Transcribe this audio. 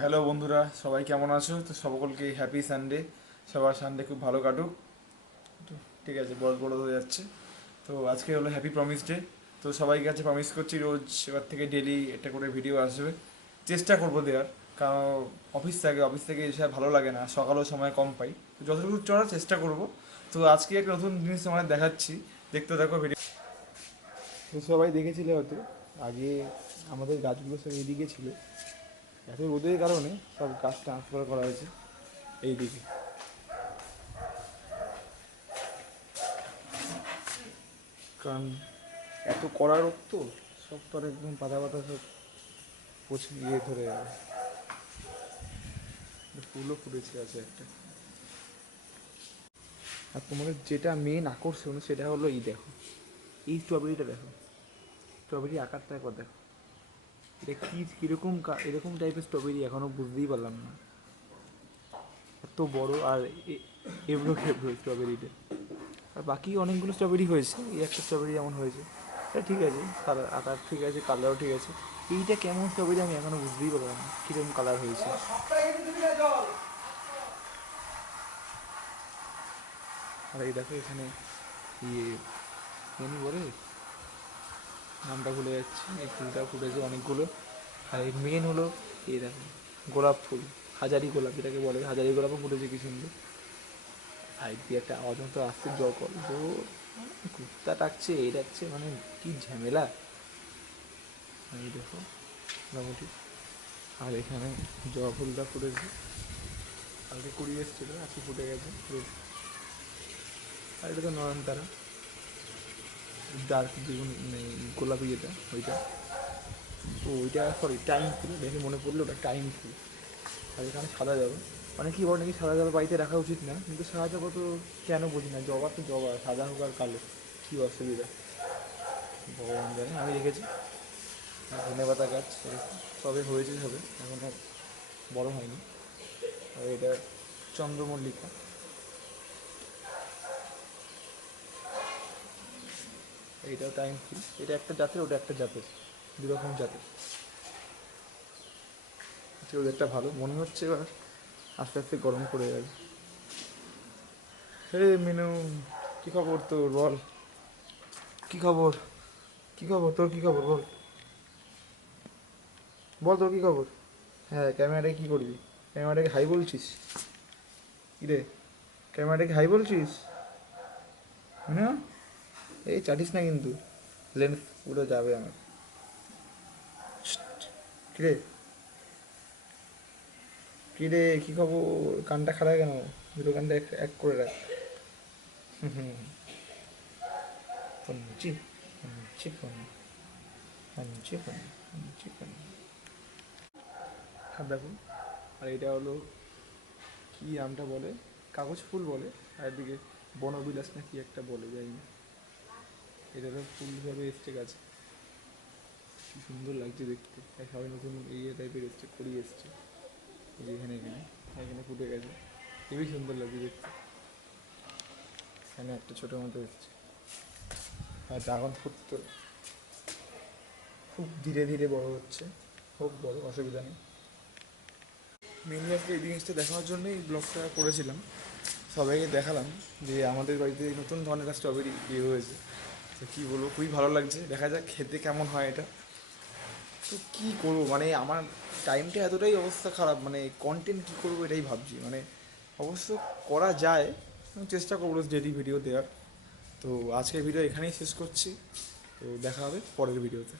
Hello বন্ধুরা, সবাই কেমন আছো? তো সকলকে হ্যাপি সানডে সবার সানডে খুব ভালো কাটুক। ঠিক আছে বড় বড় হয়ে যাচ্ছে। তো আজকে হলো হ্যাপি প্রমিস ডে তো সবাই কাছে প্রমিস করছি, রোজ এবার থেকে ডেলি একটা করে ভিডিও আসবে। চেষ্টা করব দেওয়ার, কারণ অফিস থাকে অফিস থেকে এসে ভালো লাগে না। সকালেও সময় কম পাই। যতটুকু চড়ার চেষ্টা করব। তো আজকে একটা নতুন জিনিস তোমাদের দেখাচ্ছি। দেখতে দেখো ভিডিও তো সবাই দেখেছিলে হয়তো, আগে আমাদের গাছগুলো সব এদিকে ছিল। এত রোদের কারণে সব গাছ ট্রান্সফার করা হয়েছে এই দিকে কারণ এত কড়া রোগ তো, সব তো একদম পাতা পাতা সব পচে গিয়ে ধরে যাবে ফুলও ফুটেছে আছে একটা। আর তোমাদের যেটা মেন আকর্ষণ সেটা হলো এই দেখো। এই স্ট্রবেরিটা দেখো। স্ট্রবেরি আকারটা একবার দেখো। এটা কি, কীরকম কা- এরকম টাইপের স্ট্রবেরি এখনও বুঝতেই পারলাম না। এত বড় আর এবড়ো খেবড়ো স্ট্রবেরিটা আর বাকি অনেকগুলো স্ট্রবেরি হয়েছে, এই একটা স্ট্রবেরি যেমন হয়েছে। এটা ঠিক আছে কালার আকার ঠিক আছে কালারও ঠিক আছে। এইটা কেমন স্ট্রবেরি আমি এখনও বুঝতেই পারলাম না, কীরকম কালার হয়েছে। আর এই দেখো এখানে ইয়ে জানি বলে? নামটা ভুলে যাচ্ছি, এই ফুলটা ফুটেছে অনেকগুলো। আর এই মেন হলো এই দেখো, গোলাপ ফুল, হাজারি গোলাপ যেটাকে বলে, হাজারি গোলাপও ফুটেছে কি সুন্দর। সাইড দিয়ে একটা আওয়াজ আসছে, জল কল তো কুত্তা ডাকছে, এই ডাকছে মানে কি ঝামেলা। এই দেখো, মোটামুটি। আর এখানে জবা ফুলটা ফুটেছে। কালকে কুড়ি এসেছিল, আজকে ফুটে গেছে আর এটা তো নয়নতারা। ডার্ক বেগুন মানে গোলাপি যেটা, ওইটা। তো ওইটা সরি টাইম ফুল দেখে মনে পড়ল ওটা টাইম ফুল আর এখানে সাদা জবা অনেকেই বলে নাকি সাদা জবা বাড়িতে রাখা উচিত না? কিন্তু সাদা জবা তো কেন বুঝি না? জবা তো জবা, সাদা হোক আর কালো, কী অসুবিধা? ভগবান জানে, আমি রেখেছি। ধনে পাতা গাছ, সবে হয়েছে সবে, এখন আর বড় হয়নি। আর এটা চন্দ্রমল্লিকা। এইটাও টাইম ফুল এটা একটা জাতের, ওটা একটা জাতের দু রকম জাতের আজকে ওদেরটা ভালো মনে হচ্ছে এবার, আস্তে আস্তে গরম পড়ে যাবে। হে মিনু, কি খবর তোর বল? কি খবর? কি খবর? তোর কি খবর বল? বল তোর কি খবর? হ্যাঁ ক্যামেরাটাকে কি করবি? ক্যামেরাটাকে হাই বলছিস? কি রে? ক্যামেরাটাকে হাই বলছিস? না এই চাটিস না কিন্তু। লেন্স পুরো যাবে আমার। কিরে? কিরে, কি খবর? কানটা খারাপ কেন? দুটো কানটা এক করে রাখ। হুম হুম পন আর এটা হলো কি নামটা বলে? কাগজ ফুল বলে? আর এদিকে বনবিলাস না কি একটা বলে যাই না। এটা ফুল হিসাবে এসছে গাছে। কি সুন্দর লাগছে দেখতে। আর সবাই নতুন ইয়ে টাইপের এসছে করি এসছে। এই যে এখানে এখানে এখানে ফুটে গেছে। খুবই সুন্দর লাগছে দেখতে। এখানে একটা ছোটো মতো এসছে। আর ড্রাগন ফ্রুট তো খুব ধীরে ধীরে বড় হচ্ছে। খুব বড়, অসুবিধা নেই। মেনলি আজকে এই জিনিসটা দেখানোর জন্যই এই ব্লগটা করেছিলাম। সবাইকে দেখালাম যে আমাদের বাড়িতে নতুন ধরনের স্ট্রবেরি ইয়ে হয়েছে। তো কী বলব, খুবই ভালো লাগছে। দেখা যাক খেতে কেমন হয় এটা। তো কী করব মানে আমার টাইমটা এতটাই অবস্থা খারাপ মানে কন্টেন্ট কী করব এটাই ভাবছি। মানে অবশ্য করা যায় চেষ্টা করব ডেলি ভিডিও দেওয়ার। তো আজকের ভিডিও এখানেই শেষ করছি। তো দেখা হবে পরের ভিডিওতে